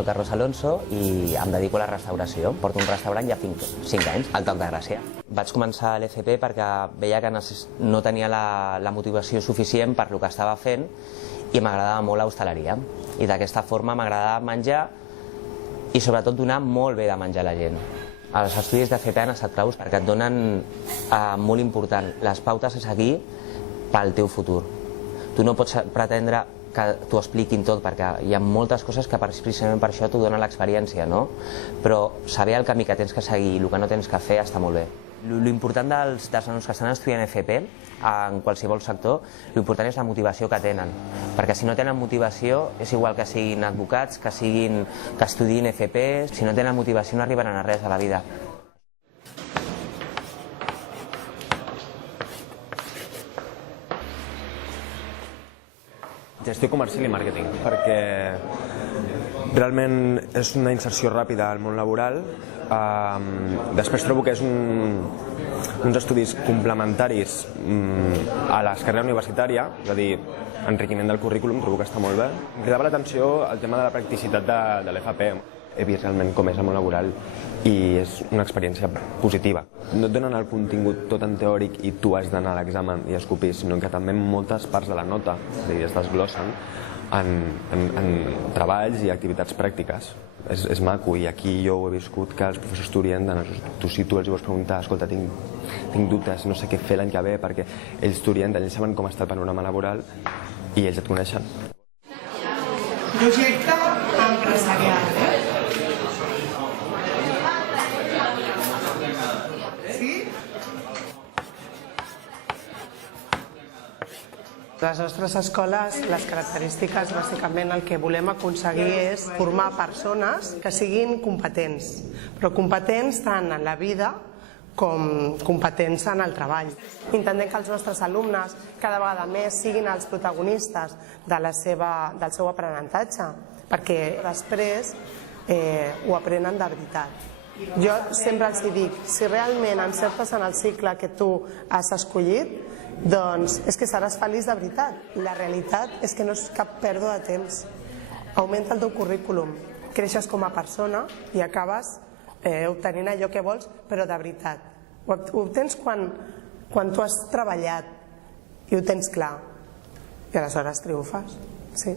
Soc Carlos Alonso i em dedico a la restauració. Porto un restaurant ja 5 anys, al Toc de Gràcia. Vaig començar a l'FP perquè veia que no tenia la motivació suficient per lo que estava fent i m'agradava molt l'hostaleria. I d'aquesta forma m'agradava menjar i sobretot donar molt bé de menjar a la gent. Els estudis d'FP han estat claus perquè et donen molt important les pautes a seguir pel teu futur. Tu no pots pretendre que t'ho expliquin tot perquè hi ha moltes coses que precisament per això t'ho dona l'experiència, no? Però saber el camí que tens que seguir i el que no tens que fer està molt bé. L'important dels nanos que estan estudiant FP en qualsevol sector, l'important és la motivació que tenen, perquè si no tenen motivació és igual que siguin advocats, que estudiïn FP, si no tenen motivació no arribaran a res a la vida. Gestió comercial i màrqueting, perquè realment és una inserció ràpida al món laboral. Després trobo que és uns estudis complementaris a la carrera universitària, és a dir, enriquiment del currículum, trobo que està molt bé. Em cridava l'atenció el tema de la practicitat de l'FP. He vist realment com és el món laboral i és una experiència positiva. No et donen el contingut tot en teòric i tu has d'anar a l'examen i escopir, sinó que també moltes parts de la nota es desglossen en treballs i activitats pràctiques. És maco i aquí jo ho he viscut que els professors t'orienten, si tu els vols preguntar, escolta, tinc dubtes, no sé què fer l'any que ve, perquè ells t'orienten, ells saben com està el panorama laboral i ells et coneixen. Projecte empresarial, Les nostres escoles, les característiques, bàsicament el que volem aconseguir és formar persones que siguin competents, però competents tant en la vida com competents en el treball. Intentem que els nostres alumnes cada vegada més siguin els protagonistes del seu aprenentatge, perquè després ho aprenen de veritat. Jo sempre els dic, si realment encertes en el cicle que tu has escollit, doncs és que seràs feliç de veritat. La realitat és que no és cap pèrdua de temps. Augmenta el teu currículum, creixes com a persona i acabes obtenint allò que vols, però de veritat. Ho obtens quan tu has treballat i ho tens clar. I aleshores triomfes. Sí.